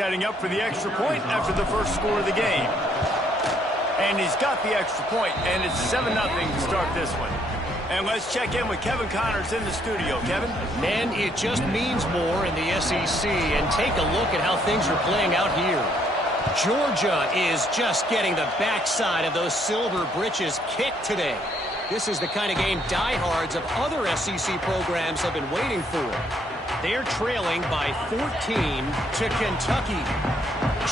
setting up for the extra point after the first score of the game. And he's got the extra point, and it's 7-0 to start this one. And let's check in with Kevin Connors in the studio. Kevin? Man, it just means more in the SEC, and take a look at how things are playing out here. Georgia is just getting the backside of those silver britches kicked today. This is the kind of game diehards of other SEC programs have been waiting for. They're trailing by 14 to Kentucky.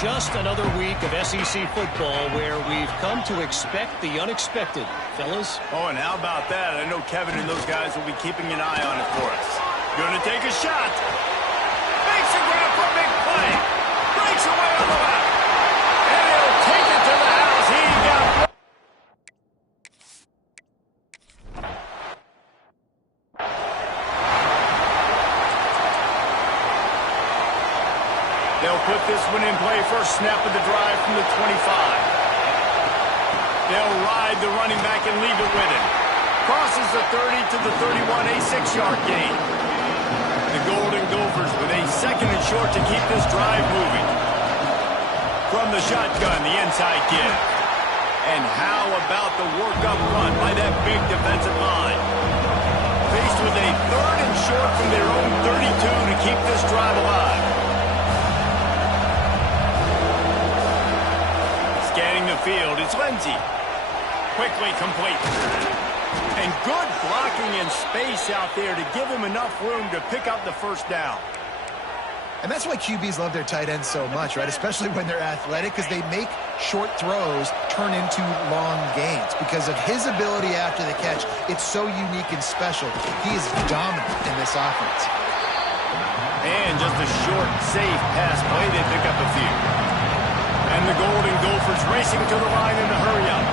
Just another week of SEC football where we've come to expect the unexpected, fellas. Oh, and how about that? I know Kevin and those guys will be keeping an eye on it for us. Gonna take a shot. Makes a grab for a big play. Breaks away on the left. And he'll take it to the house. He got it. They'll put this one in play. First snap of the drive from the 25. They'll ride the running back and leave it with him. Crosses the 30 to the 31, a 6-yard gain. The Golden Gophers with a second and short to keep this drive moving. From the shotgun, the inside give. And how about the work up front by that big defensive line? Faced with a third and short from their own 32 to keep this drive alive. Scanning the field, it's Lindsey. Quickly complete. And good blocking in space out there to give him enough room to pick up the first down. And that's why QBs love their tight ends so much, right? Especially when they're athletic, because they make short throws turn into long gains. Because of his ability after the catch, it's so unique and special. He is dominant in this offense. And just a short, safe pass play, they pick up a few. And the Golden Gophers racing to the line in a hurry-up.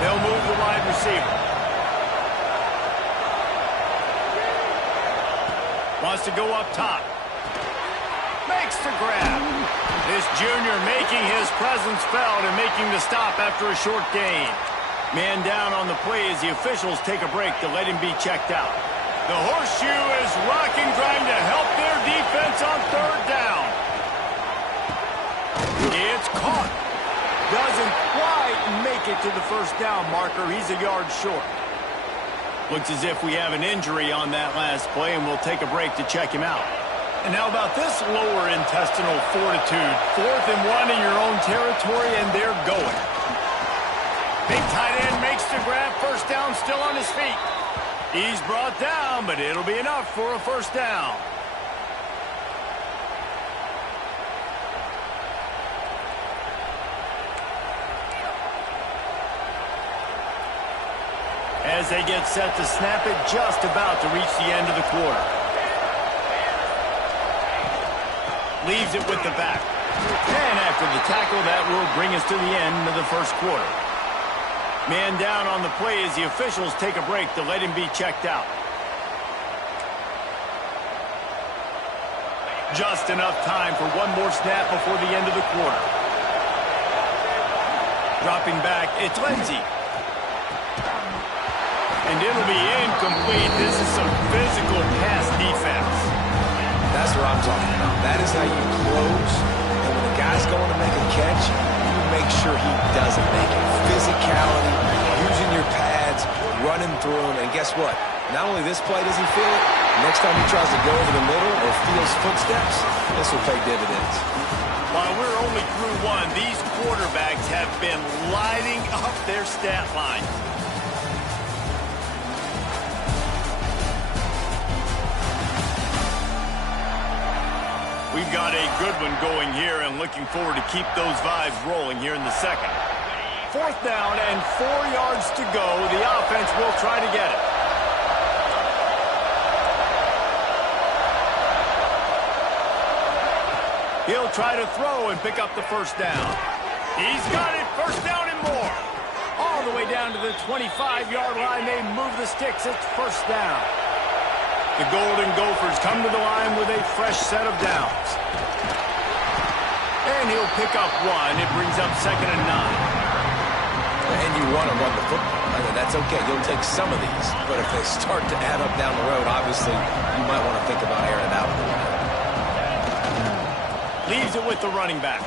They'll move the wide receiver. Wants to go up top. Makes the grab. This junior making his presence felt and making the stop after a short gain. Man down on the play as the officials take a break to let him be checked out. The horseshoe is rocking, trying to help their defense on third down. It's caught. Doesn't quite make it to the first down marker. He's a yard short. Looks as if we have an injury on that last play, and we'll take a break to check him out. And how about this lower intestinal fortitude? 4th and 1 in your own territory, and they're going. Big tight end makes the grab. First down, still on his feet. He's brought down, but it'll be enough for a first down. As they get set to snap it, just about to reach the end of the quarter. Leaves it with the back. And after the tackle, that will bring us to the end of the first quarter. Man down on the play as the officials take a break to let him be checked out. Just enough time for one more snap before the end of the quarter. Dropping back, it's Lindsey. And it'll be incomplete. This is some physical pass defense. That's what I'm talking about. That is how you close. And when the guy's going to make a catch, you make sure he doesn't make it. Physicality, using your pads, running through him. And guess what? Not only this play does he feel it, next time he tries to go over the middle or feels footsteps, this will pay dividends. While we're only through one, these quarterbacks have been lighting up their stat line. We've got a good one going here and looking forward to keep those vibes rolling here in the second. 4th down and 4 yards to go. The offense will try to get it. He'll try to throw and pick up the first down. He's got it. First down and more. All the way down to the 25-yard line. They move the sticks. It's first down. The Golden Gophers come to the line with a fresh set of downs. And he'll pick up one. It brings up 2nd and 9. And you want to run the football. That's okay. You'll take some of these. But if they start to add up down the road, obviously, you might want to think about airing it out a little bit. Leaves it with the running back.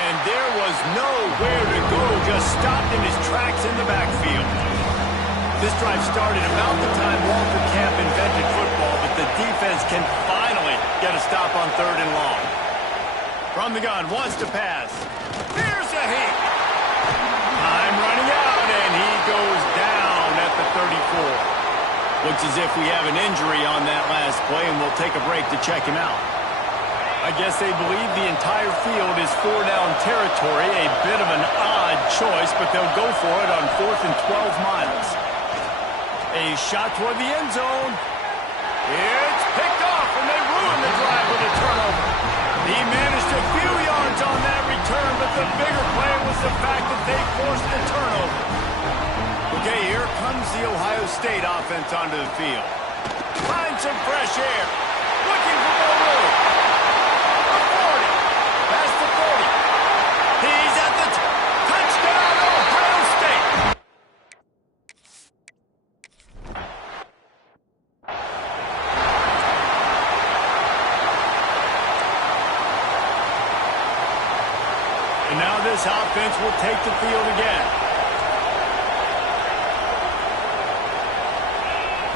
And there was nowhere to go, just stopped in his tracks in the backfield. This drive started about the time Walter Camp invented football, but the defense can finally get a stop on 3rd and long. From the gun, wants to pass. Here's a hit. Time running out, and he goes down at the 34. Looks as if we have an injury on that last play, and we'll take a break to check him out. I guess they believe the entire field is 4-down territory, a bit of an odd choice, but they'll go for it on 4th and 12 miles. A shot toward the end zone. It's picked off, and they ruin the drive with a turnover. He managed a few yards on that return, but the bigger play was the fact that they forced the turnover. Okay, here comes the Ohio State offense onto the field. Find some fresh air. Looking for more room. Past the 40. He's at the touchdown, Ohio State. And now this offense will take the field again.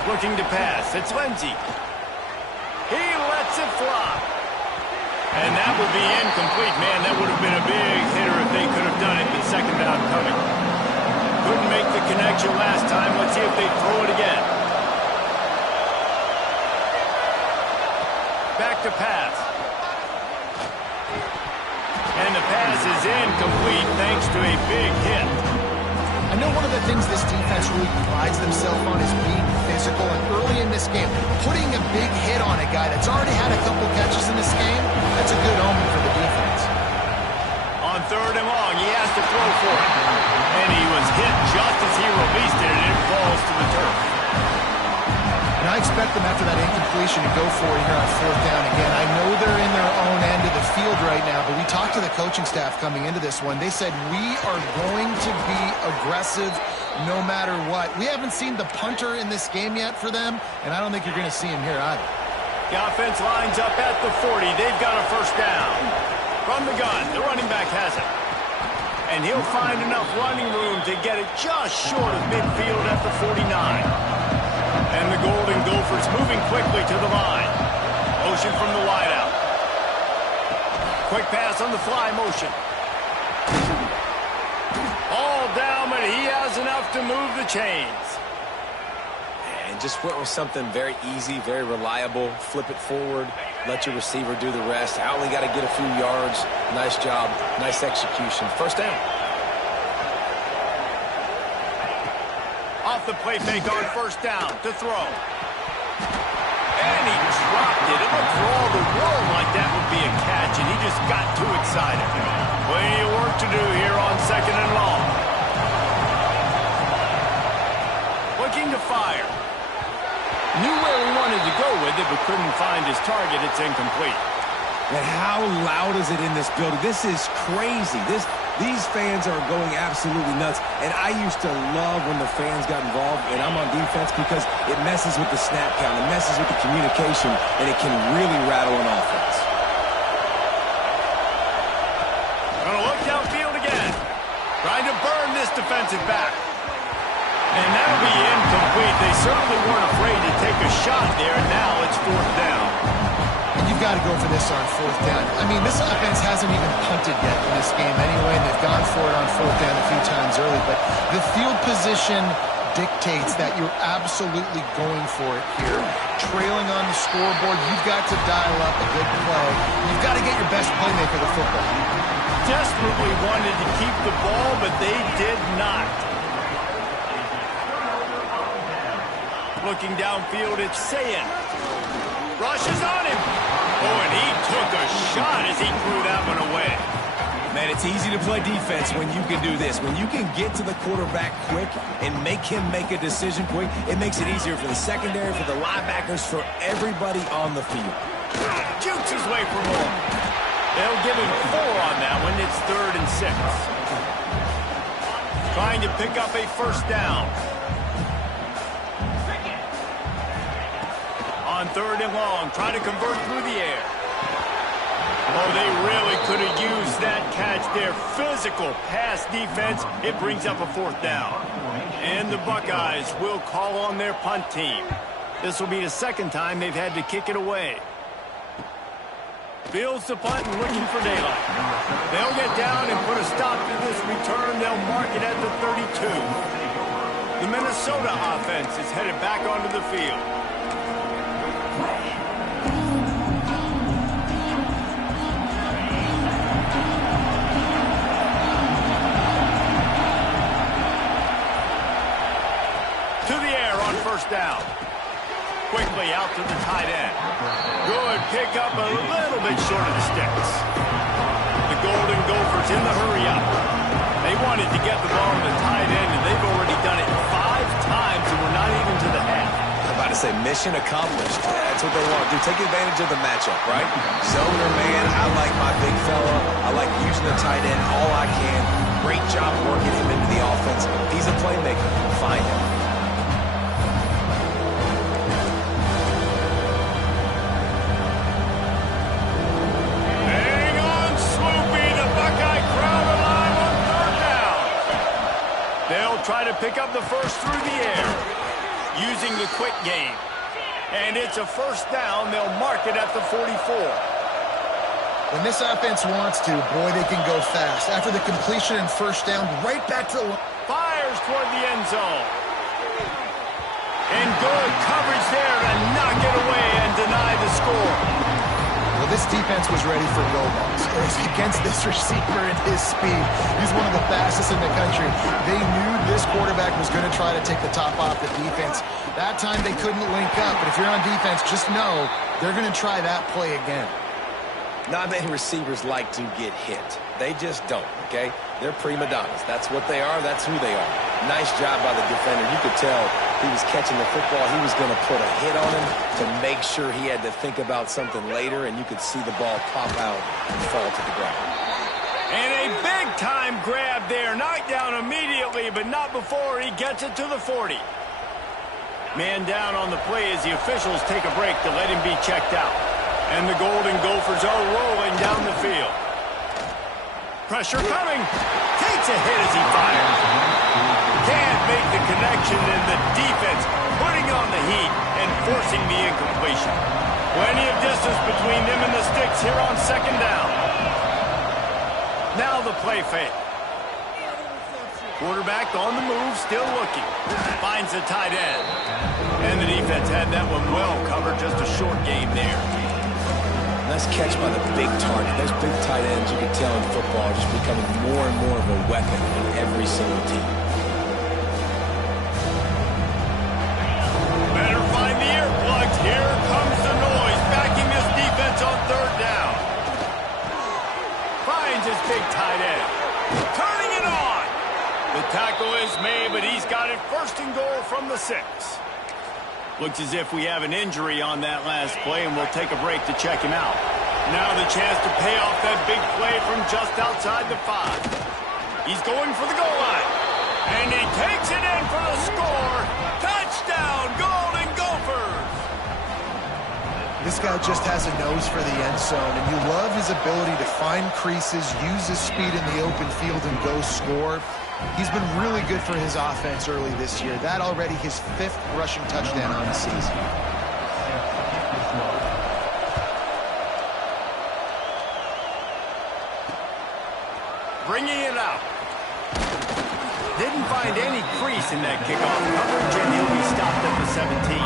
Looking to pass. It's Lindsey. He lets it fly. And that will be incomplete. Man, that would have been a big hitter if they could have done it, but second down coming. Couldn't make the connection last time. Let's see if they throw it again. Back to pass. And the pass is incomplete thanks to a big hit. I know one of the things this defense really prides themselves on is being physical, and early in this game, putting a big hit on a guy that's already had a couple catches in this game, that's a good omen for the defense. On 3rd and long, he has to throw for it. And he was hit just as he released it, and it falls to the turf. And I expect them after that incompletion to go for it here on 4th down again. I know they're in their own end of the field right now, but we talked to the coaching staff coming into this one. They said, we are going to be aggressive no matter what. We haven't seen the punter in this game yet for them, and I don't think you're going to see him here either. The offense lines up at the 40. They've got a first down. From the gun, the running back has it. And he'll find enough running room to get it just short of midfield at the 49. And the Golden Gophers moving quickly to the line. Motion from the wideout. Quick pass on the fly motion. All down, but he has enough to move the chains. And just went with something very easy, very reliable. Flip it forward, let your receiver do the rest. I only got to get a few yards. Nice job, nice execution. First down. Off the play fake on first down to throw. And he dropped it. It looked for all the world like that would be a catch, and he just got too excited. Plenty of work to do here on 2nd and long. Looking to fire. Knew where he wanted to go with it, but couldn't find his target. It's incomplete. And how loud is it in this building? This is crazy. These fans are going absolutely nuts. And I used to love when the fans got involved, and I'm on defense because it messes with the snap count. It messes with the communication, and it can really rattle an offense. Gonna look downfield again. Trying to burn this defensive back. And that'll be incomplete. They certainly weren't afraid to take a shot there. Now it's 4th down. And you've got to go for this on 4th down. I mean, this offense hasn't even punted yet in this game anyway, and they've gone for it on 4th down a few times early. But the field position dictates that you're absolutely going for it here. Trailing on the scoreboard, you've got to dial up a good play. You've got to get your best playmaker the football. Desperately wanted to keep the ball, but they did not. Looking downfield, it's Sayin. Rushes on him. Oh, and he took a shot as he threw that one away. Man, it's easy to play defense when you can do this. When you can get to the quarterback quick and make him make a decision quick, it makes it easier for the secondary, for the linebackers, for everybody on the field. Jukes his way for more. They'll give him 4 on that one. It's 3rd and 6. Trying to pick up a first down. On 3rd and long, trying to convert through the air. Oh, they really could have used that catch there. Physical pass defense. It brings up a 4th down. And the Buckeyes will call on their punt team. This will be the 2nd time they've had to kick it away. Fields the punt and looking for daylight. They'll get down and put a stop to this return. They'll mark it at the 32. The Minnesota offense is headed back onto the field. To the air on 1st down. Quickly out to the tight end. Good pickup, a little bit short of the sticks. The Golden Gophers in the hurry-up. They wanted to get the ball to the tight end, and they've already done it 5 times, and we're not even to the half. I'm about to say mission accomplished. That's what they want to do. Take advantage of the matchup, right? Zone or man, I like my big fella. I like using the tight end all I can. Great job working him into the offense. He's a playmaker. Find him. Try to pick up the first through the air using the quick game. And it's a 1st down. They'll mark it at the 44. When this offense wants to, boy, they can go fast. After the completion and 1st down, right back to the line. Fires toward the end zone. And good coverage there to knock it away and deny the score. Well, this defense was ready for go balls. Against this receiver and his speed. He's one of the fastest in the country. They knew this quarterback was going to try to take the top off the defense. That time they couldn't link up, but if you're on defense, just know they're going to try that play again. Not many receivers like to get hit. They just don't, okay? They're prima donnas. That's what they are. That's who they are. Nice job by the defender. You could tell he was catching the football. He was going to put a hit on him to make sure he had to think about something later, and you could see the ball pop out and fall to the ground. And a big-time grab there. Knocked down immediately, but not before he gets it to the 40. Man down on the play as the officials take a break to let him be checked out. And the Golden Gophers are rolling down the field. Pressure coming. Takes a hit as he fires. Can't make the connection, and the defense putting on the heat and forcing the incompletion. Plenty of distance between them and the sticks here on 2nd down. Now the play fake. Quarterback on the move, still looking. Finds the tight end. And the defense had that one well covered, just a short game there. Nice catch by the big target. Those big tight ends, you can tell in football, are just becoming more and more of a weapon in every single team. Better find the earplugs. Here comes the noise, backing this defense on 3rd down. Finds his big tight end. Turning it on. The tackle is made, but he's got it 1st and goal from the 6. Looks as if we have an injury on that last play, and we'll take a break to check him out. Now the chance to pay off that big play from just outside the 5. He's going for the goal line. And he takes it in for the score. Touchdown, Golden Gophers! This guy just has a nose for the end zone, and you love his ability to find creases, use his speed in the open field, and go score. He's been really good for his offense early this year. That already his 5th rushing touchdown on the season. Bringing it out. Didn't find any crease in that kickoff coverage, and he'll be stopped at the 17.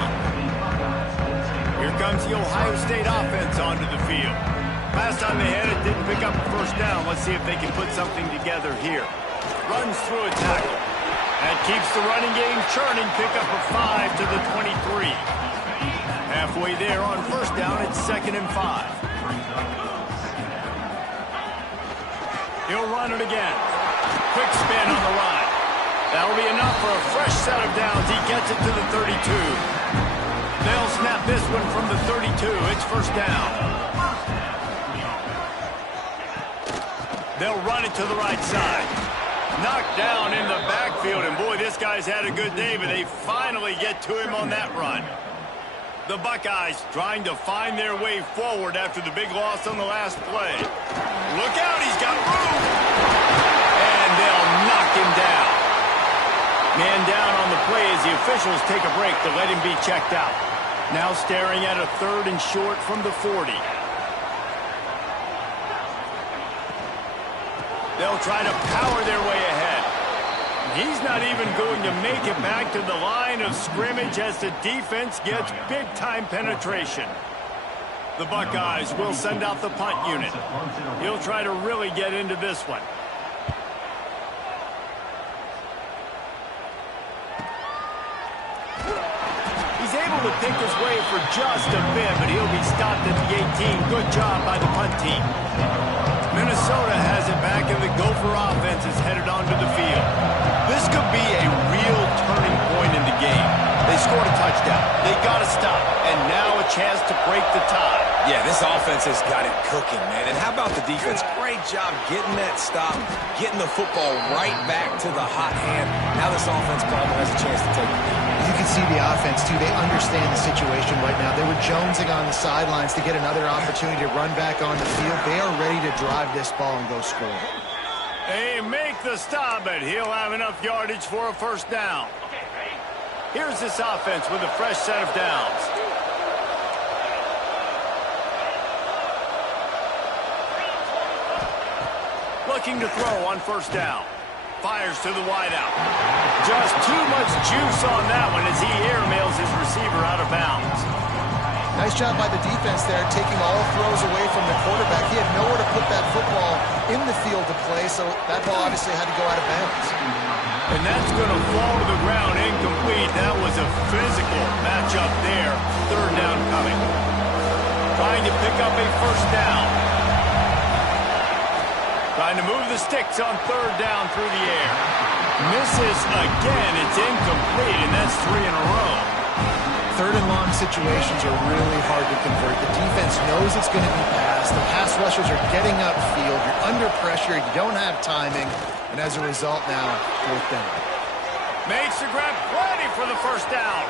Here comes the Ohio State offense onto the field. Last time they had it, didn't pick up a 1st down. Let's see if they can put something together here. Runs through a tackle. That keeps the running game churning. Pick up a 5 to the 23. Halfway there on 1st down, it's 2nd and 5. He'll run it again. Quick spin on the line. That'll be enough for a fresh set of downs. He gets it to the 32. They'll snap this one from the 32. It's 1st down. They'll run it to the right side. Knocked down in the backfield, and boy, this guy's had a good day, but they finally get to him on that run. The Buckeyes trying to find their way forward after the big loss on the last play. Look out, he's got room! And they'll knock him down. Man down on the play as the officials take a break to let him be checked out. Now staring at a 3rd and short from the 40. They'll try to power their way ahead. He's not even going to make it back to the line of scrimmage as the defense gets big-time penetration. The Buckeyes will send out the punt unit. He'll try to really get into this one. He's able to pick his way for just a bit, but he'll be stopped at the 18. Good job by the punt team. Minnesota has it back, and the Gopher offense is headed onto the field. This could be a real turning point in the game. They scored a touchdown. They got to stop, and now a chance to break the tie. Yeah, this offense has got it cooking, man. And how about the defense? Great job getting that stop, getting the football right back to the hot hand. Now this offense probably has a chance to take the lead. You can see the offense, too. They understand the situation right now. They were jonesing on the sidelines to get another opportunity to run back on the field. They are ready to drive this ball and go score. They make the stop, but he'll have enough yardage for a first down. Here's this offense with a fresh set of downs. Looking to throw on first down. Fires to the wideout. Just too much juice on that one as he airmails his receiver out of bounds. Nice job by the defense there, taking all throws away from the quarterback. He had nowhere to put that football in the field to play, so that ball obviously had to go out of bounds. And that's going to fall to the ground incomplete. That was a physical matchup there. 3rd down coming. Trying to pick up a first down. Trying to move the sticks on 3rd down through the air. Misses again. It's incomplete, and that's 3 in a row. 3rd and long situations are really hard to convert. The defense knows it's going to be passed. The pass rushers are getting upfield. You're under pressure. You don't have timing. And as a result now, 4th down. Makes the grab, plenty for the first down.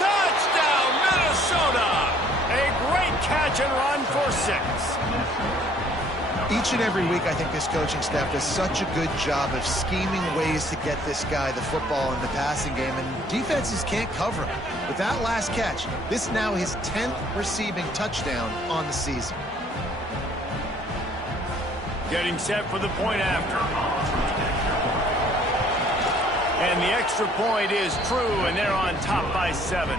Touchdown, Minnesota! A great catch and run for 6. Each and every week, I think this coaching staff does such a good job of scheming ways to get this guy the football in the passing game, and defenses can't cover him. With that last catch, this is now his 10th receiving touchdown on the season. Getting set for the point after. And the extra point is true, and they're on top by 7.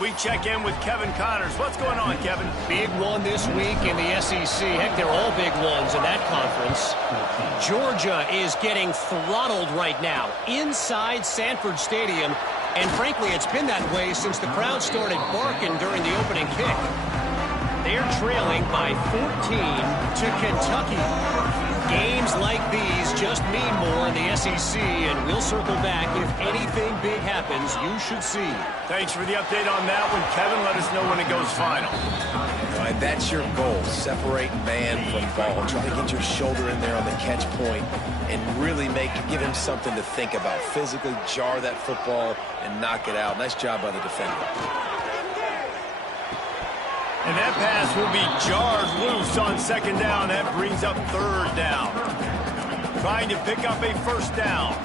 We check in with Kevin Connors. What's going on, Kevin? Big one this week in the SEC. Heck, they're all big ones in that conference. Georgia is getting throttled right now inside Sanford Stadium. And frankly, it's been that way since the crowd started barking during the opening kick. They're trailing by 14 to Kentucky. Games like these just mean more in the SEC, and we'll circle back. If anything big happens, you should see. Thanks for the update on that one, Kevin. Let us know when it goes final. All right, that's your goal. Separate man from ball. Try to get your shoulder in there on the catch point and really give him something to think about. Physically jar that football and knock it out. Nice job by the defender. And that pass will be jarred loose on 2nd down. That brings up 3rd down. Trying to pick up a first down.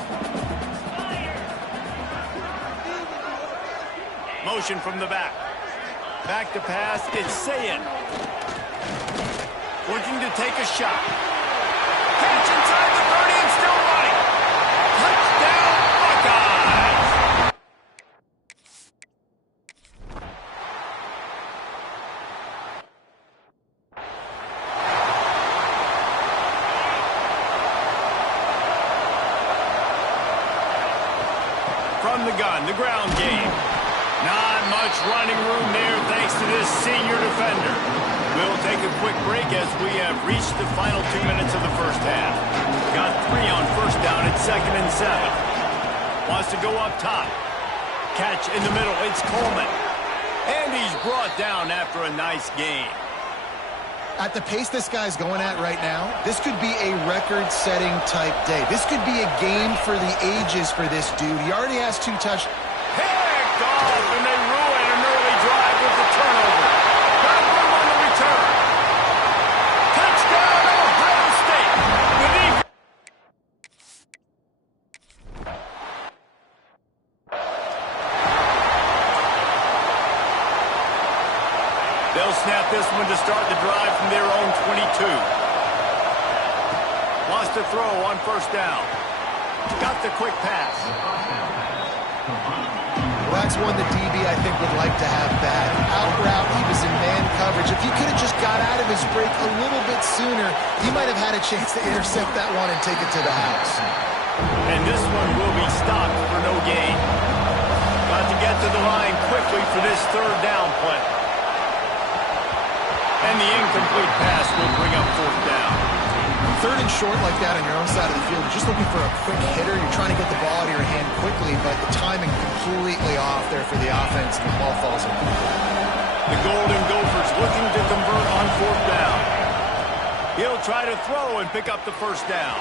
Motion from the back. Back to pass. It's Sayin. Looking to take a shot. Catch inside the 30 and still running. Touchdown, Buckeyes! From the gun, the ground game. Not much running room there thanks to this senior defender. We'll take a quick break as we have reached the final 2 minutes of the first half. Got 3 on first down at 2nd and 7. Wants to go up top. Catch in the middle. It's Coleman. And he's brought down after a nice gain. At the pace this guy's going at right now, this could be a record-setting type day. This could be a game for the ages for this dude. He already has 2 touchdowns. Picked off, and they ruin an early drive with the turnover. Got room on the return. Touchdown, Ohio State. The defense. They'll snap this one to start the drive from their own 22. Lost a throw on first down. Got the quick pass. Well, that's one the DB, I think, would like to have back. Out route, he was in man coverage. If he could have just got out of his break a little bit sooner, he might have had a chance to intercept that one and take it to the house. And this one will be stopped for no gain. Got to get to the line quickly for this third down play. And the incomplete pass will bring up fourth down. Third and short like that on your own side of the field, you're just looking for a quick hitter. You're trying to get the ball out of your hand quickly, but the timing completely off there for the offense, and the ball falls incomplete. The Golden Gophers looking to convert on fourth down. He'll try to throw and pick up the first down.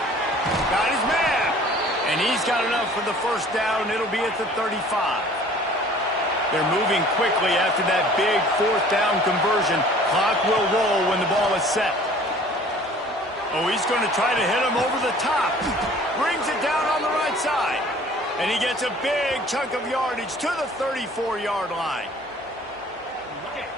Got his man, and he's got enough for the first down. It'll be at the 35. They're moving quickly after that big fourth down conversion. Clock will roll when the ball is set. Oh, he's going to try to hit him over the top. Brings it down on the right side. And he gets a big chunk of yardage to the 34-yard line.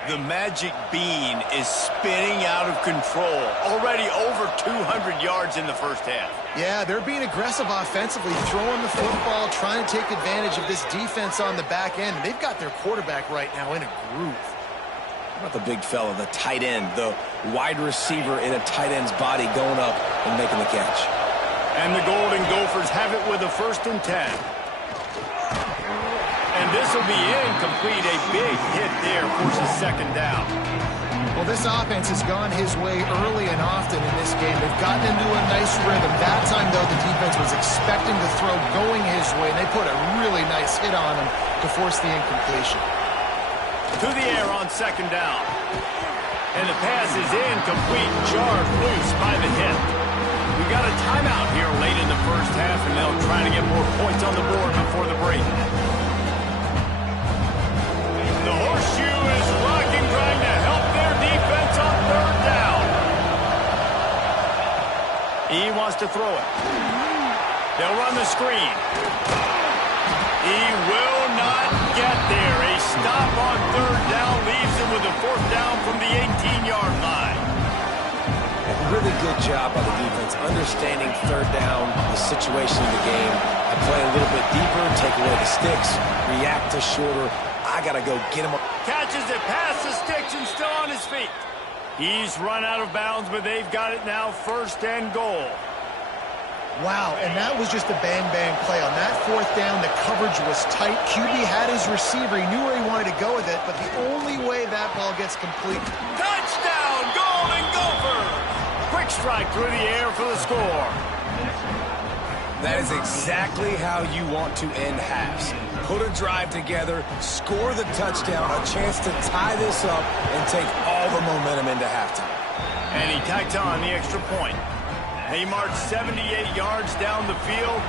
The magic bean is spinning out of control. Already over 200 yards in the first half. Yeah, they're being aggressive offensively, throwing the football, trying to take advantage of this defense on the back end. They've got their quarterback right now in a groove. How about the big fella, the tight end, the wide receiver in a tight end's body going up and making the catch. And the Golden Gophers have it with a 1st and 10. And this will be incomplete. A big hit there forces second down. Well, this offense has gone his way early and often in this game. They've gotten into a nice rhythm. That time, though, the defense was expecting the throw going his way, and they put a really nice hit on him to force the incompletion. To the air on second down. And the pass is incomplete, jarred loose by the hit. We got a timeout here late in the first half, and they'll try to get more points on the board before the break. The horseshoe is rocking, trying to help their defense on third down. He wants to throw it. They'll run the screen. He will not get there. A stop on third down leaves him with a fourth down from the 18-yard line. A really good job by the defense, understanding third down, the situation in the game, and play a little bit deeper, take away the sticks, react to shorter. I got to go get him. Catches it past the sticks and still on his feet. He's run out of bounds, but they've got it now 1st and goal. Wow, and that was just a bang-bang play. On that fourth down, the coverage was tight. QB had his receiver. He knew where he wanted to go with it, but the only way that ball gets complete. Touchdown, Golden Gophers! Quick strike through the air for the score. That is exactly how you want to end halves. Put a drive together, score the touchdown, a chance to tie this up and take all the momentum into halftime. And he tacks on the extra point. They march 78 yards down the field.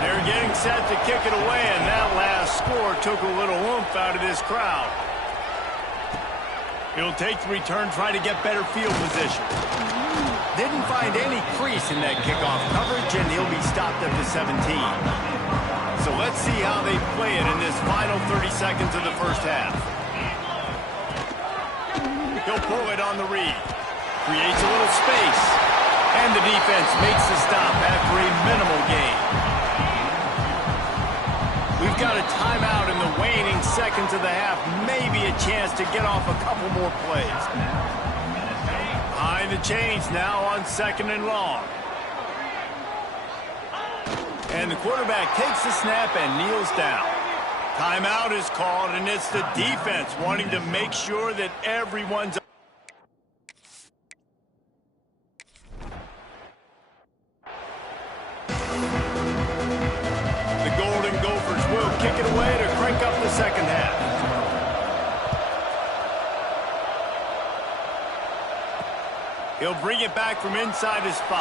They're getting set to kick it away, and that last score took a little oomph out of this crowd. He'll take the return, try to get better field position. Didn't find any crease in that kickoff coverage, and he'll be stopped at the 17. So let's see how they play it in this final 30 seconds of the first half. He'll pull it on the read. Creates a little space. And the defense makes the stop after a minimal gain. We've got a timeout in the waning seconds of the half. Maybe a chance to get off a couple more plays. Behind the chains now on 2nd and long. And the quarterback takes the snap and kneels down. Timeout is called, and it's the defense wanting to make sure that everyone's kick it away to crank up the second half. He'll bring it back from inside his 5.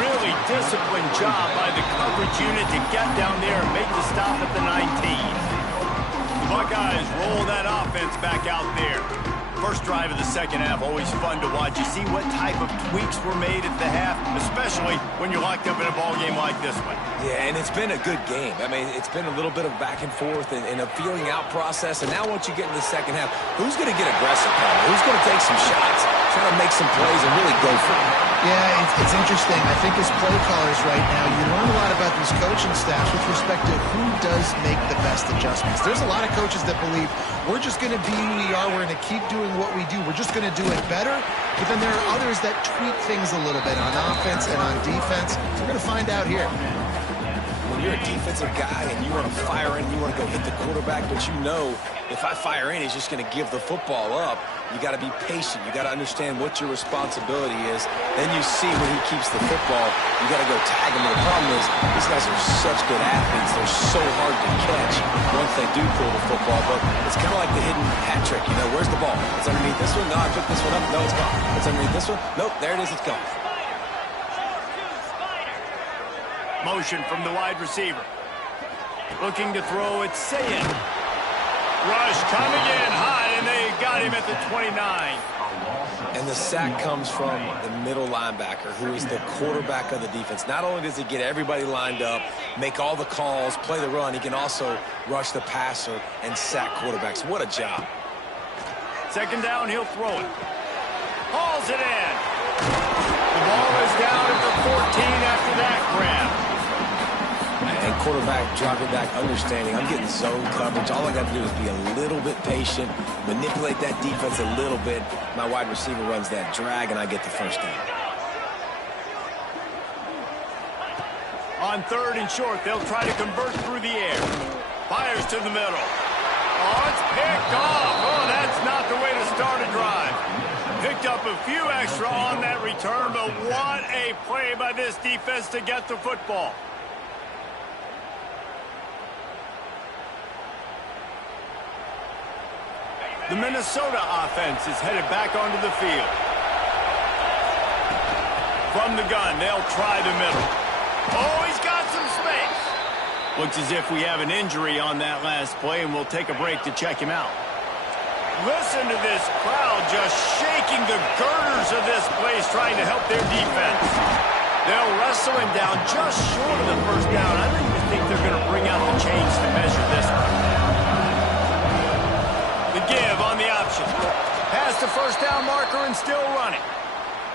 Really disciplined job by the coverage unit to get down there and make the stop at the 19. The Buckeyes roll that offense back out there. First drive of the second half, always fun to watch. You see what type of tweaks were made at the half, especially when you're locked up in a ball game like this one. Yeah, and it's been a good game. I mean, it's been a little bit of back and forth and a feeling out process. And now once you get in the second half, who's going to get aggressive, Palmer? Who's going to take some shots, try to make some plays, and really go for it? Yeah, it's interesting. I think as play callers right now, you learn a lot about these coaching staffs with respect to who does make the best adjustments. There's a lot of coaches that believe we're just going to be who we are. We're going to keep doing what we do. We're just going to do it better. But then there are others that tweak things a little bit on offense and on defense. We're going to find out here. When you're a defensive guy and you want to fire in, you want to go hit the quarterback, but you know if I fire in, he's just going to give the football up. You got to be patient. You got to understand what your responsibility is. Then you see when he keeps the football, you got to go tag him. And the problem is these guys are such good athletes. They're so hard to catch once they do pull the football. But it's kind of like the hidden hat trick. You know, where's the ball? It's underneath this one. No, I picked this one up. No, it's gone. It's underneath this one. Nope, there it is. It's gone. Motion from the wide receiver. Looking to throw, it's Sayin. Rush coming in hot, and they got him at the 29. And the sack comes from the middle linebacker, who is the quarterback of the defense. Not only does he get everybody lined up, make all the calls, play the run, he can also rush the passer and sack quarterbacks. What a job. Second down, he'll throw it. Hauls it in. The ball is down at the 14 after that grab. And quarterback dropping back, understanding I'm getting zone coverage. All I got to do is be a little bit patient, manipulate that defense a little bit. My wide receiver runs that drag, and I get the first down. On third and short, they'll try to convert through the air. Fires to the middle. Oh, it's picked off. Oh, that's not the way to start a drive. Picked up a few extra on that return, but what a play by this defense to get the football. The Minnesota offense is headed back onto the field. From the gun, they'll try the middle. Oh, he's got some space. Looks as if we have an injury on that last play, and we'll take a break to check him out. Listen to this crowd just shaking the girders of this place, trying to help their defense. They'll wrestle him down just short of the first down. I don't even think they're going to bring out the chains to measure this one. Give on the option. Past the first down marker and still running.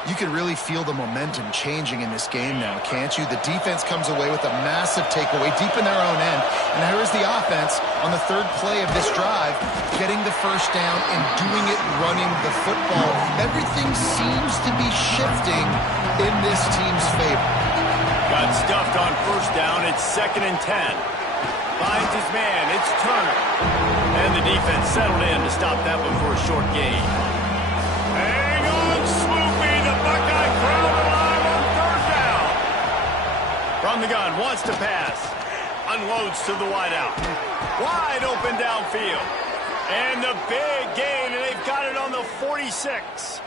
You can really feel the momentum changing in this game now, can't you? The defense comes away with a massive takeaway deep in their own end. And here's the offense on the third play of this drive, getting the first down and doing it running the football. Everything seems to be shifting in this team's favor. Got stuffed on first down. It's 2nd and 10. Finds his man. It's Turner. And the defense settled in to stop that one for a short gain. Hang on, Swoopy. The Buckeye crowd alive on third down. From the gun, wants to pass. Unloads to the wideout. Wide open downfield. And the big gain, and they've got it on the 46.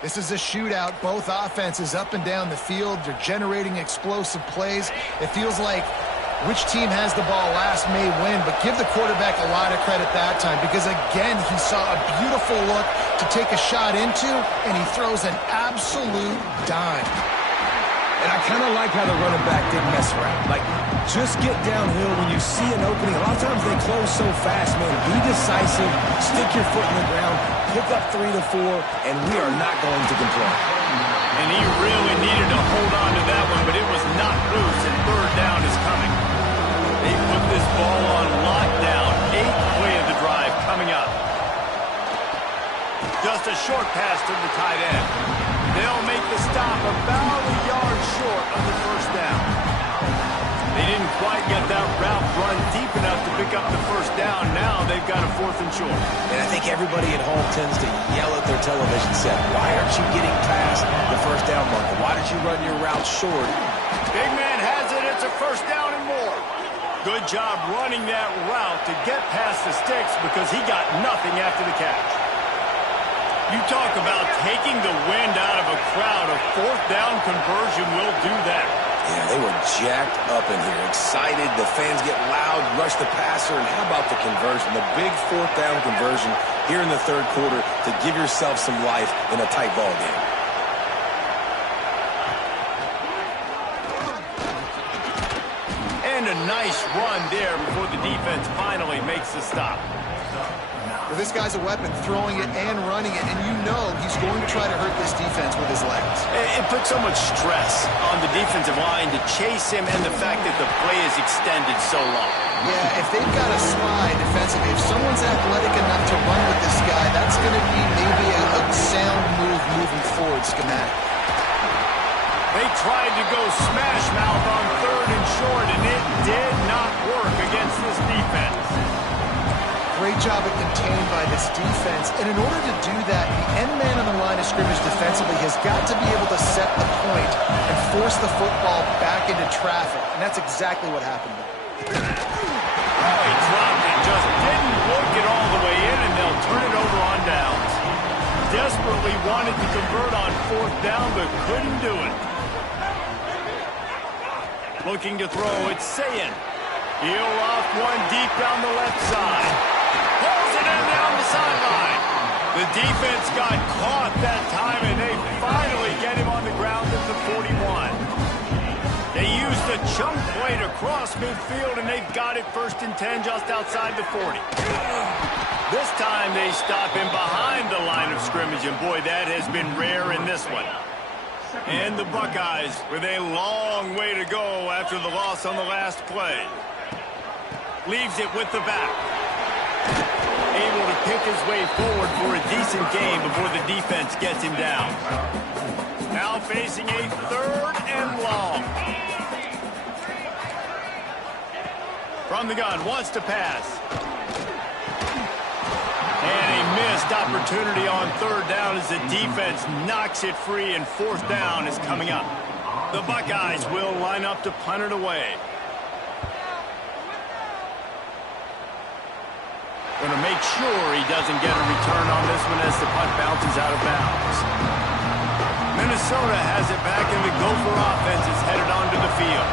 This is a shootout. Both offenses up and down the field. They're generating explosive plays. It feels like which team has the ball last may win, but give the quarterback a lot of credit that time because, again, he saw a beautiful look to take a shot into, and he throws an absolute dime. And I kind of like how the running back didn't mess around. Like, just get downhill when you see an opening. A lot of times they close so fast, man. Be decisive, stick your foot in the ground, pick up 3 to 4, and we are not going to complain. And he really needed to hold on to that one, but it was knocked loose, and third down is coming. They put this ball on lockdown. 8th play of the drive coming up. Just a short pass to the tight end. They'll make the stop about a yard short of the first down. They didn't quite get that route run deep enough to pick up the first down. Now they've got a 4th and short. And I think everybody at home tends to yell at their television set, why aren't you getting past the first down marker? Why did you run your route short? Big man has it. It's a first down and more. Good job running that route to get past the sticks because he got nothing after the catch. You talk about taking the wind out of a crowd. A fourth down conversion will do that. Yeah, they were jacked up in here, excited. The fans get loud, rush the passer, and how about the conversion? The big fourth down conversion here in the third quarter to give yourself some life in a tight ball game. And a nice run there before the defense finally makes the stop. Well, this guy's a weapon, throwing it and running it, and you know he's going to try to hurt this defense with his legs. It puts so much stress on the defensive line to chase him and the fact that the play is extended so long. Yeah, if they've got a slide defensively, if someone's athletic enough to run with this guy, that's going to be maybe a sound move moving forward schematic. They tried to go smash mouth on third and short, and it did not work against this defense. Great job at contained by this defense. And in order to do that, the end man on the line of scrimmage defensively has got to be able to set the point and force the football back into traffic. And that's exactly what happened there. Oh, he dropped it. Just didn't look it all the way in, and they'll turn it over on downs. Desperately wanted to convert on fourth down, but couldn't do it. Looking to throw, it's Sayin. He'll off one deep down the left side. Pulls it in down the sideline. The defense got caught that time, and they finally get him on the ground at the 41. They used the chunk play to cross midfield, and they've got it 1st and 10 just outside the 40. This time they stop him behind the line of scrimmage, and boy, that has been rare in this one. And the Buckeyes with a long way to go after the loss on the last play. Leaves it with the back. Able to pick his way forward for a decent game before the defense gets him down. Now facing a 3rd and long. From the gun, wants to pass. And a missed opportunity on 3rd down as the defense knocks it free, and 4th down is coming up. The Buckeyes will line up to punt it away. Going to make sure he doesn't get a return on this one as the punt bounces out of bounds. Minnesota has it back, and the Gopher offense is headed onto the field.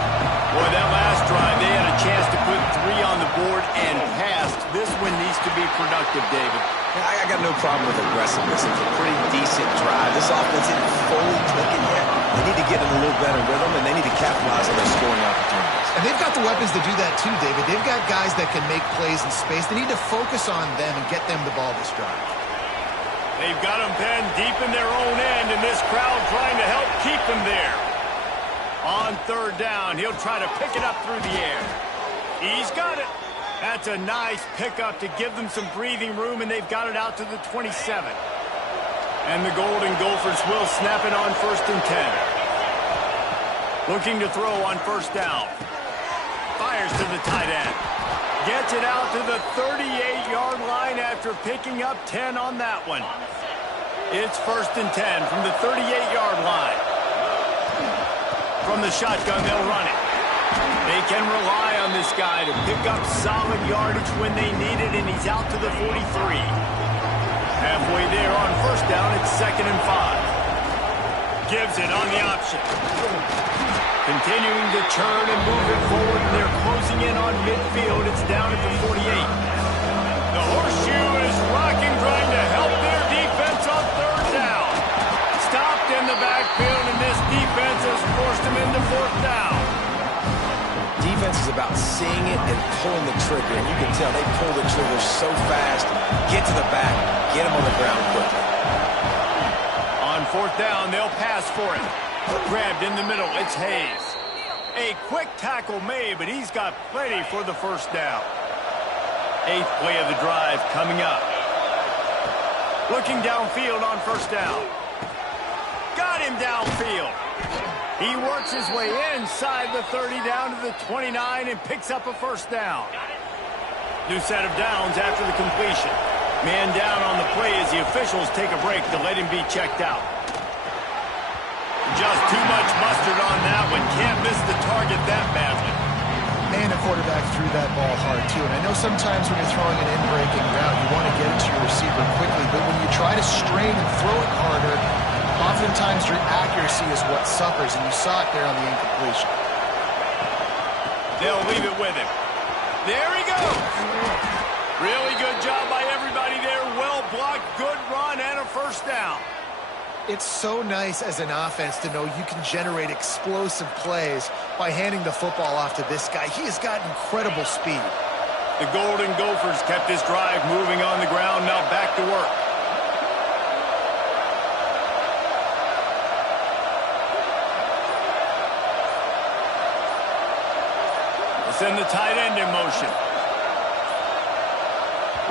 Boy, that last drive, they had a chance to put 3 on the board and passed. This one needs to be productive, David. Yeah, I got no problem with aggressiveness. It's a pretty decent drive. This offense isn't fully clicking yet. They need to get in a little better rhythm, and they need to capitalize on their scoring opportunities. And they've got the weapons to do that too, David. They've got guys that can make plays in space. They need to focus on them and get them the ball this drive. They've got them penned deep in their own end, and this crowd trying to help keep them there. On 3rd down, he'll try to pick it up through the air. He's got it. That's a nice pickup to give them some breathing room, and they've got it out to the 27. And the Golden Gophers will snap it on 1st and 10. Looking to throw on 1st down. Fires to the tight end. Gets it out to the 38-yard line after picking up 10 on that one. It's 1st and 10 from the 38-yard line. From the shotgun, they'll run it. They can rely on this guy to pick up solid yardage when they need it, and he's out to the 43. Halfway there on 1st down, it's 2nd and 5. Gives it on the option. Continuing to churn and move it forward, and they're closing in on midfield. It's down at the 48. The horseshoe is rocking, trying to help their defense on 3rd down. Stopped in the backfield, and this defense has forced them into 4th down. Defense is about seeing it and pulling the trigger, and you can tell they pull the trigger so fast. Get to the back, get him on the ground quickly. On 4th down, they'll pass for it. Grabbed in the middle, it's Hayes. A quick tackle made, but he's got plenty for the 1st down. 8th play of the drive coming up. Looking downfield on 1st down. Got him downfield. He works his way inside the 30 down to the 29 and picks up a 1st down. New set of downs after the completion. Man down on the play as the officials take a break to let him be checked out. Just too much mustard on that one. Can't miss the target that badly. And the quarterback threw that ball hard, too. And I know sometimes when you're throwing an in-breaking route, you want to get it to your receiver quickly. But when you try to strain and throw it harder, oftentimes your accuracy is what suffers. And you saw it there on the incompletion. They'll leave it with him. There he goes. Really good job by everybody there. Well blocked, good run, and a first down. It's so nice as an offense to know you can generate explosive plays by handing the football off to this guy. He has got incredible speed. The Golden Gophers kept this drive moving on the ground. Now back to work. Send the tight end in motion.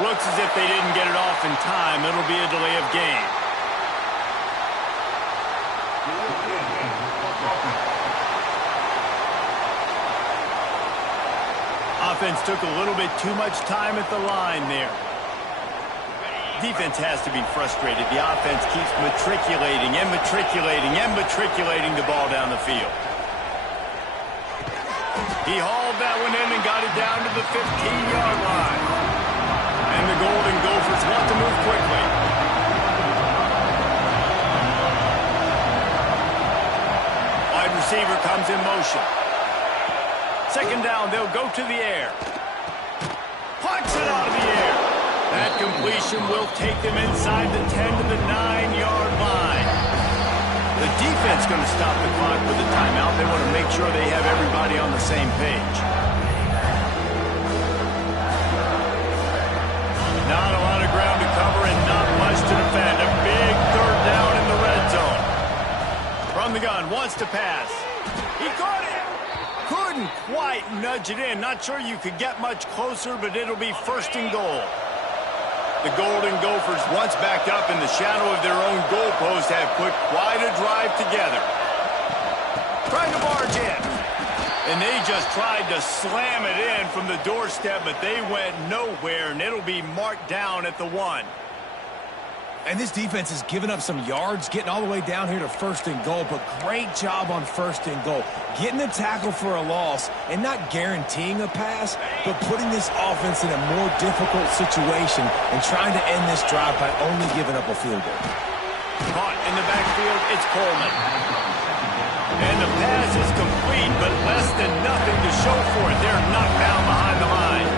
Looks as if they didn't get it off in time. It'll be a delay of game. Offense took a little bit too much time at the line there. Defense has to be frustrated. The offense keeps matriculating and matriculating and matriculating the ball down the field. He hauled that one in and got it down to the 15-yard line. And the Golden Gophers want to move quickly. Wide receiver comes in motion. Second down, they'll go to the air. Plucks it out of the air. That completion will take them inside the 10 to the 9-yard line. The defense going to stop the clock with a timeout. They want to make sure they have everybody on the same page. Not a lot of ground to cover and not much to defend. A big third down in the red zone. From the gun, wants to pass. He caught it. Couldn't quite nudge it in. Not sure you could get much closer, but it'll be first and goal. The Golden Gophers, once backed up in the shadow of their own goalpost, have put quite a drive together. Trying to barge in. And they just tried to slam it in from the doorstep, but they went nowhere, and it'll be marked down at the 1. And this defense has given up some yards, getting all the way down here to first and goal, but great job on first and goal. Getting the tackle for a loss and not guaranteeing a pass, but putting this offense in a more difficult situation and trying to end this drive by only giving up a field goal. Caught in the backfield, it's Coleman. And the pass is complete, but less than nothing to show for it. They're knocked down behind the line.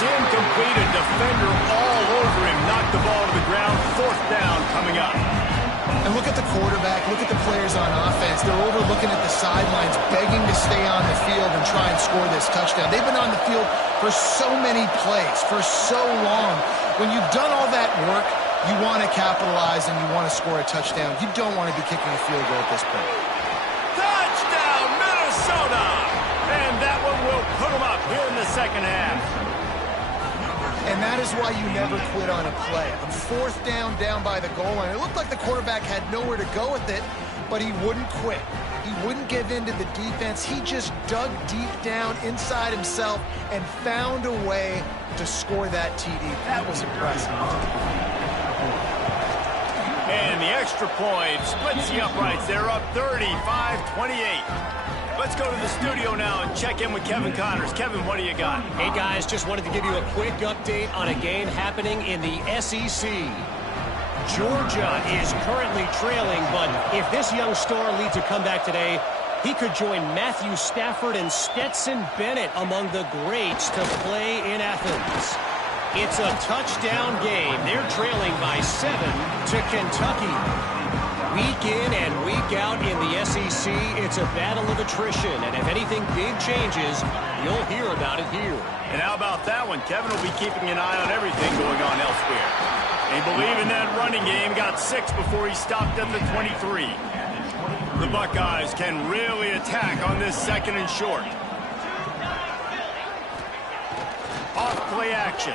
Incomplete, a defender all over him, knocked the ball to the ground. Fourth down coming up. And look at the quarterback, look at the players on offense. They're overlooking at the sidelines, begging to stay on the field and try and score this touchdown. They've been on the field for so many plays, for so long. When you've done all that work, you want to capitalize and you want to score a touchdown. You don't want to be kicking a field goal at this point. Touchdown, Minnesota! And that one will put them up here in the second half. And that is why you never quit on a play. On fourth down, down by the goal line, it looked like the quarterback had nowhere to go with it, but he wouldn't quit. He wouldn't give in to the defense. He just dug deep down inside himself and found a way to score that TD. That was impressive. And the extra point splits the uprights. They're up 35-28. Let's go to the studio now and check in with Kevin Connors. Kevin, what do you got? Hey, guys, just wanted to give you a quick update on a game happening in the SEC. Georgia is currently trailing, but if this young star leads a comeback today, he could join Matthew Stafford and Stetson Bennett among the greats to play in Athens. It's a touchdown game. They're trailing by 7 to Kentucky. Week in and week out in the SEC, it's a battle of attrition, and if anything big changes, you'll hear about it here. And how about that one? Kevin will be keeping an eye on everything going on elsewhere. They believe in that running game, got 6 before he stopped at the 23. The Buckeyes can really attack on this second and short. Off play action.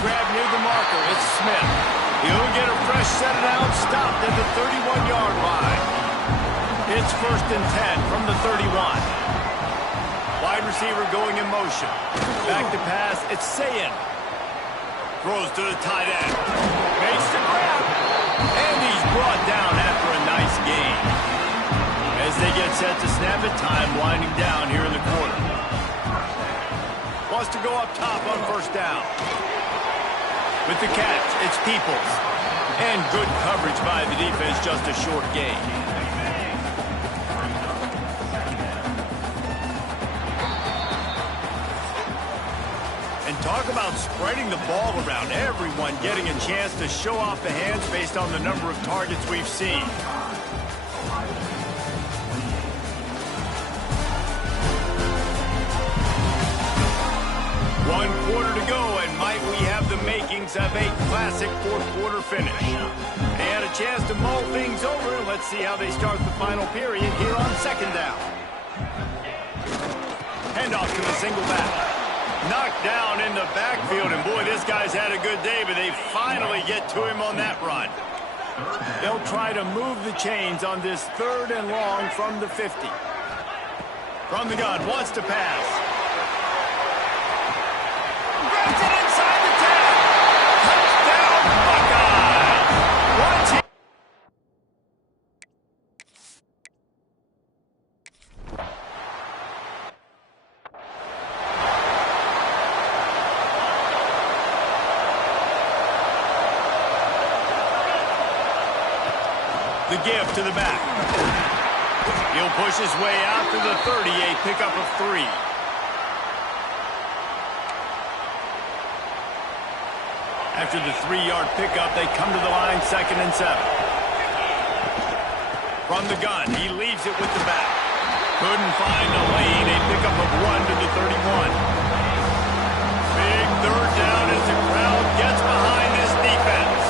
Grab near the marker, it's Smith. He'll get a fresh set it out, stopped at the 31-yard line. It's first and 10 from the 31. Wide receiver going in motion. Back to pass. It's Sayin. Throws to the tight end. Makes the grab. And he's brought down after a nice gain. As they get set to snap it, time winding down here in the quarter. Wants to go up top on first down. With the catch, it's Peoples. And good coverage by the defense, just a short gain. And talk about spreading the ball around. Everyone getting a chance to show off the hands based on the number of targets we've seen. One quarter to go, and might we have the makings of a classic fourth-quarter finish. They had a chance to mull things over. Let's see how they start the final period here on second down. Handoff to the single back. Knocked down in the backfield, and boy, this guy's had a good day, but they finally get to him on that run. They'll try to move the chains on this 3rd and long from the 50. From the gun, wants to pass. Grabs it inside the 10. Touchdown, Buckeyes. Watch it. The give to the back. He'll push his way out to the 38, pickup of 3. After the 3-yard pickup, they come to the line, 2nd and 7. From the gun, he leaves it with the back. Couldn't find a lane, a pickup of 1 to the 31. Big 3rd down as the crowd gets behind this defense.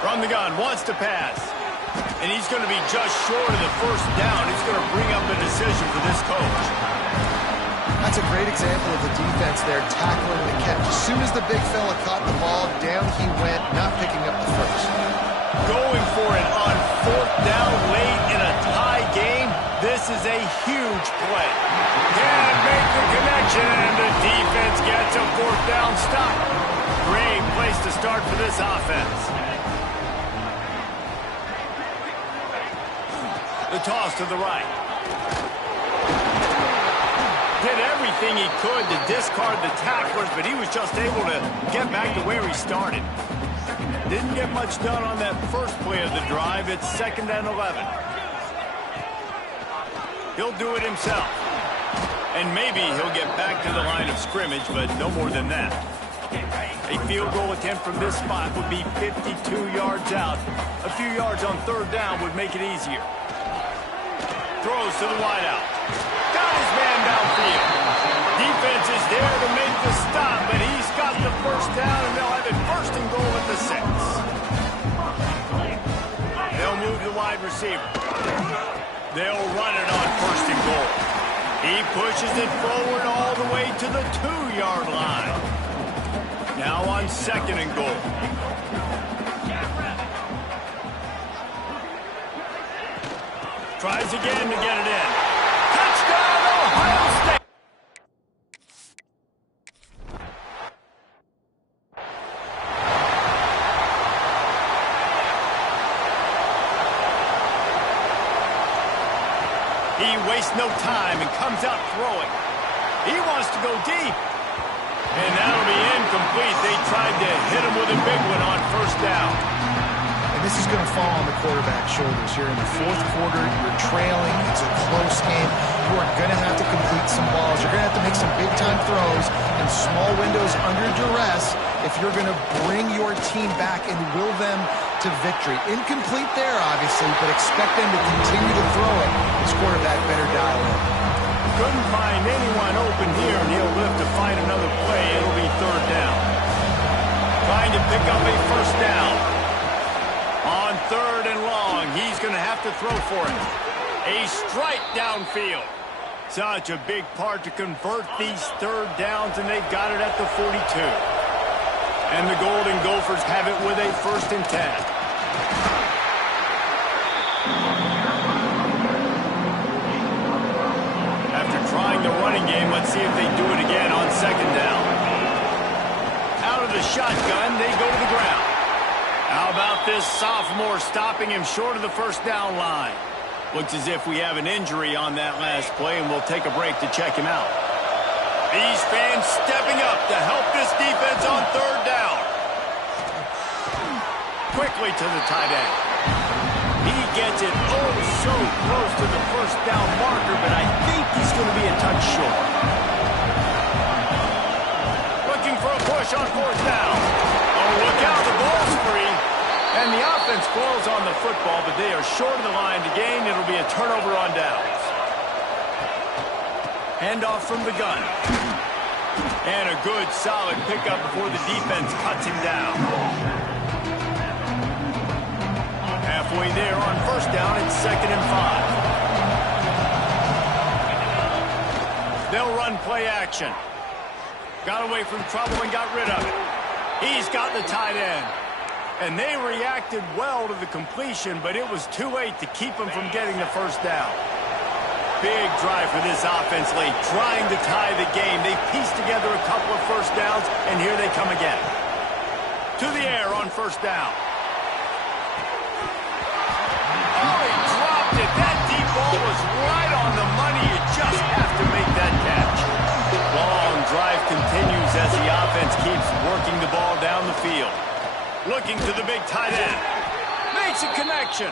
From the gun, wants to pass. And he's going to be just short of the 1st down. It's going to bring up a decision for this coach. That's a great example of the defense there tackling the catch. As soon as the big fella caught the ball, down he went, not picking up the first. Going for it on 4th down late in a tie game. This is a huge play. Can't make the connection, and the defense gets a 4th down stop. Great place to start for this offense. The toss to the right. Did everything he could to discard the tacklers, but he was just able to get back to where he started. Didn't get much done on that first play of the drive. It's 2nd and 11. He'll do it himself. And maybe he'll get back to the line of scrimmage, but no more than that. A field goal attempt from this spot would be 52 yards out. A few yards on 3rd down would make it easier. Throws to the wideout. Got his man downfield. Defense is there to make the stop, but he's got the 1st down, and they'll have it 1st and goal at the 6. They'll move the wide receiver. They'll run it on 1st and goal. He pushes it forward all the way to the 2-yard line. Now on 2nd and goal. Tries again to get it in. Touchdown, Ohio State! He wastes no time and comes out throwing. He wants to go deep. And that'll be incomplete. They tried to hit him with a big one on 1st down. And this is going to fall on the quarterback's shoulders here in the 4th quarter. You're trailing. It's a close game. You are going to have to complete some balls. You're going to have to make some big-time throws in small windows under duress if you're going to bring your team back and will them to victory. Incomplete there, obviously, but expect them to continue to throw it. This quarterback better dial in. Couldn't find anyone open here, and he'll live to find another play. It'll be 3rd down. Trying to pick up a 1st down. On 3rd and long, he's going to have to throw for it. A strike downfield. Such a big part to convert these 3rd downs, and they've got it at the 42. And the Golden Gophers have it with a 1st and 10. After trying the running game, let's see if they do it again on second down. Out of the shotgun, they go to the ground. How about this sophomore stopping him short of the first down line? Looks as if we have an injury on that last play, and we'll take a break to check him out. These fans stepping up to help this defense on third down. Quickly to the tight end. He gets it oh so close to the first down marker, but I think he's going to be a touch short. Looking for a push on fourth down. Oh, look out, the ball's free. And the offense falls on the football, but they are short of the line to gain. It'll be a turnover on downs. Handoff from the gun. And a good, solid pickup before the defense cuts him down. Halfway there on first down, it's 2nd and 5. They'll run play action. Got away from trouble and got rid of it. He's got the tight end. And they reacted well to the completion, but it was too late to keep him from getting the first down. Big drive for this offense late, trying to tie the game. They pieced together a couple of first downs, and here they come again. To the air on first down. Oh, he dropped it. That deep ball was right on the money. You just have to make that catch. Long drive continues as the offense keeps working the ball down the field. Looking to the big tight end. Makes a connection.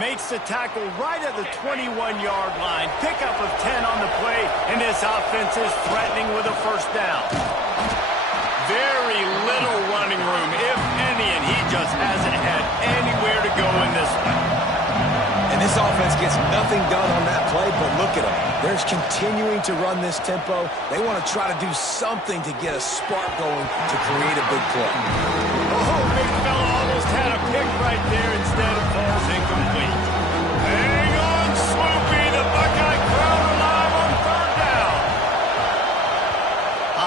Makes the tackle right at the 21-yard line. Pickup of 10 on the play, and this offense is threatening with a first down. Very little running room, if any, and he just hasn't had anywhere to go in this one. And this offense gets nothing done on that play, but look at them. They're continuing to run this tempo. They want to try to do something to get a spark going to create a big play. Oh, big fella almost had a pick right there. Instead, it falls incomplete. Hang on, Swoopy. The Buckeye crowd alive on third down.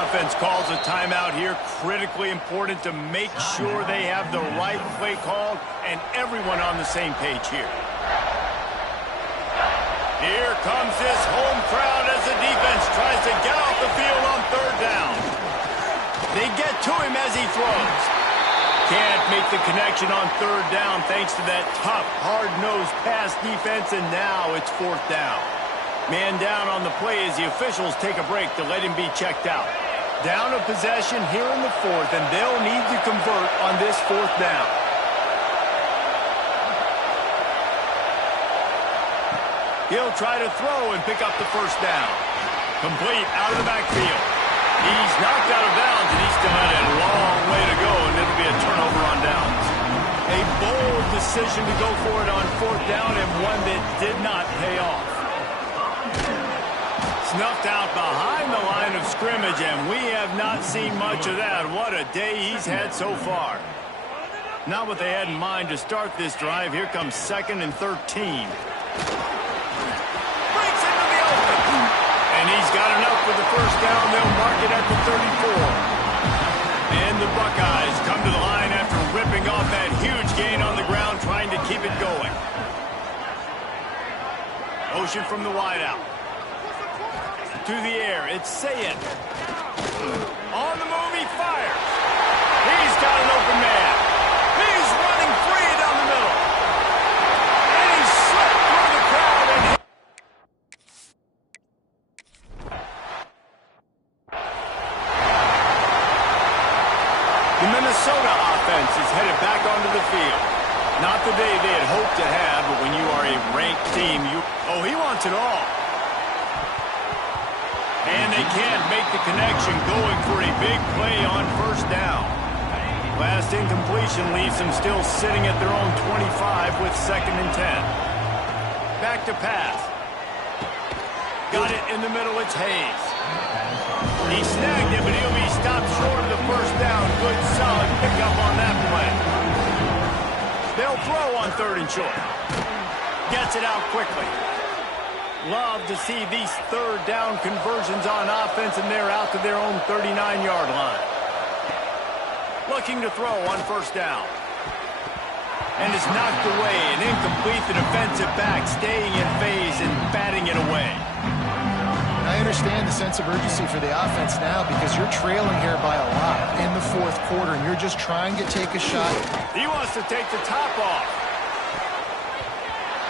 Offense calls a timeout here. Critically important to make sure they have the right play called and everyone on the same page here. Here comes this home crowd as the defense tries to get off the field on third down. They get to him as he throws. Can't make the connection on third down thanks to that tough, hard-nosed pass defense, and now it's fourth down. Man down on the play as the officials take a break to let him be checked out. Down a possession here in the fourth, and they'll need to convert on this fourth down. He'll try to throw and pick up the first down. Complete out of the backfield. He's knocked out of bounds, and he still had a long way to go, and it'll be a turnover on downs. A bold decision to go for it on fourth down, and one that did not pay off. Snuffed out behind the line of scrimmage, and we have not seen much of that. What a day he's had so far. Not what they had in mind to start this drive. Here comes 2nd and 13. And he's got enough for the first down. They'll mark it at the 34. And the Buckeyes come to the line after ripping off that huge gain on the ground, trying to keep it going. Motion from the wideout. To the air, it's Sayed. On the move, he fires. He's got an open man. He's running free down the middle. And he's slipped through the crowd and hit. The Minnesota offense is headed back onto the field. Not the day they had hoped to have, but when you are a ranked team, oh, he wants it all. And they can't make the connection, going for a big play on first down. Last incompletion leaves them still sitting at their own 25 with 2nd and 10. Back to pass. Got it in the middle, it's Hayes. He snagged it, but he'll be stopped short of the first down. Good, solid pickup on that play. They'll throw on 3rd and short. Gets it out quickly. Love to see these third down conversions on offense, and they're out to their own 39-yard line. Looking to throw on first down. And it's knocked away and incomplete. The defensive back staying in phase and batting it away. I understand the sense of urgency for the offense now because you're trailing here by a lot in the fourth quarter, and you're just trying to take a shot. He wants to take the top off.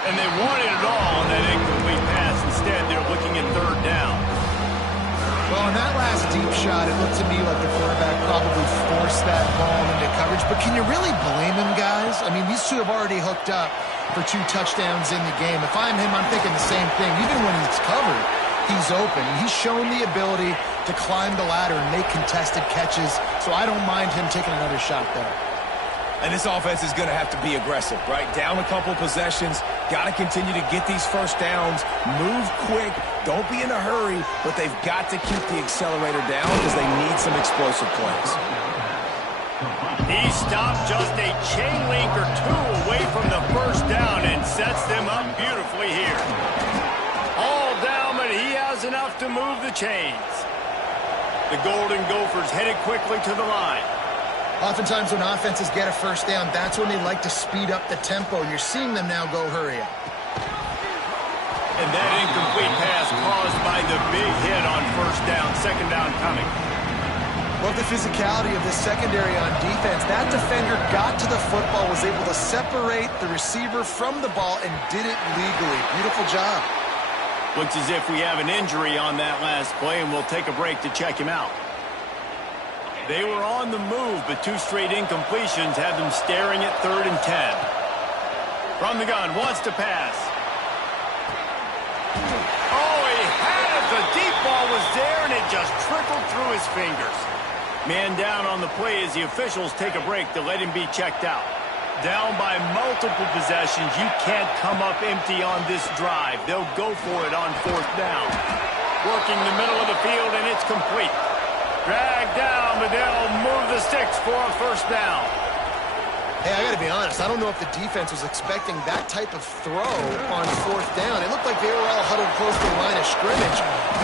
And they wanted it all on that incomplete pass. Instead, they're looking at third down. Well, on that last deep shot, it looked to me like the quarterback probably forced that ball into coverage. But can you really blame him, guys? I mean, these two have already hooked up for 2 touchdowns in the game. If I'm him, I'm thinking the same thing. Even when he's covered, he's open. He's shown the ability to climb the ladder and make contested catches, so I don't mind him taking another shot there. And this offense is going to have to be aggressive, right? Down a couple possessions, got to continue to get these first downs, move quick, don't be in a hurry, but they've got to keep the accelerator down because they need some explosive plays. He stopped just a chain link or 2 away from the first down and sets them up beautifully here. All down, but he has enough to move the chains. The Golden Gophers headed quickly to the line. Oftentimes when offenses get a first down, that's when they like to speed up the tempo, and you're seeing them now go hurry up. And that incomplete pass caused by the big hit on first down, second down coming. Love the physicality of this secondary on defense. That defender got to the football, was able to separate the receiver from the ball, and did it legally. Beautiful job. Looks as if we have an injury on that last play, and we'll take a break to check him out. They were on the move, but 2 straight incompletions have them staring at 3rd and 10. From the gun, wants to pass. Oh, he had it. The deep ball was there, and it just trickled through his fingers. Man down on the play as the officials take a break to let him be checked out. Down by multiple possessions, you can't come up empty on this drive. They'll go for it on 4th down. Working the middle of the field, and it's complete. Dragged down, but they'll move the sticks for a first down. Hey, I got to be honest. I don't know if the defense was expecting that type of throw on 4th down. It looked like they were all huddled close to the line of scrimmage,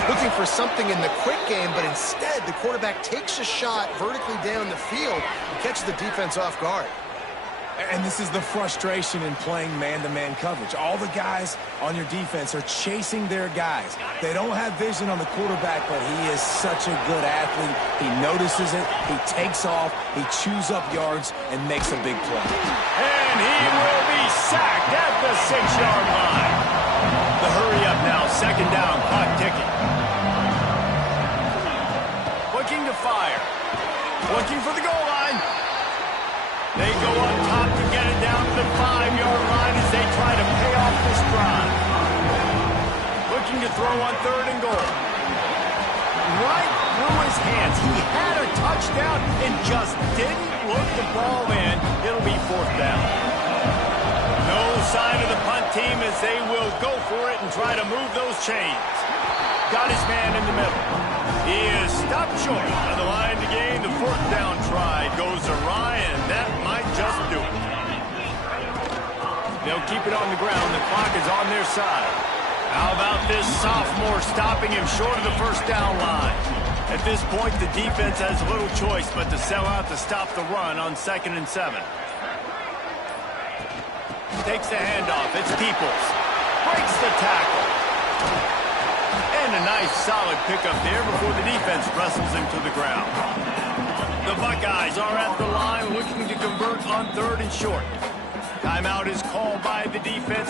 looking for something in the quick game, but instead the quarterback takes a shot vertically down the field and catches the defense off guard. And this is the frustration in playing man-to-man coverage. All the guys on your defense are chasing their guys. They don't have vision on the quarterback, but he is such a good athlete. He notices it, he takes off, he chews up yards, and makes a big play. And he will be sacked at the 6-yard line. The hurry up now, 2nd down, clock ticking. Looking to fire. Looking for the goal line. They go up top to get it down to the 5-yard line as they try to pay off this drive. Looking to throw on 3rd and goal. Right through his hands. He had a touchdown and just didn't look the ball in. It'll be 4th down. No sign of the punt team as they will go for it and try to move those chains. Got his man in the middle. He is stopped short on the line to gain. The 4th down try goes awry, and that might just do it. They'll keep it on the ground. The clock is on their side. How about this sophomore stopping him short of the first down line? At this point, the defense has little choice but to sell out to stop the run on 2nd and 7. Takes the handoff. It's Peoples. Breaks the tackle. And a nice solid pickup there before the defense wrestles him to the ground. The Buckeyes are at the line looking to convert on 3rd and short. Timeout is called by the defense.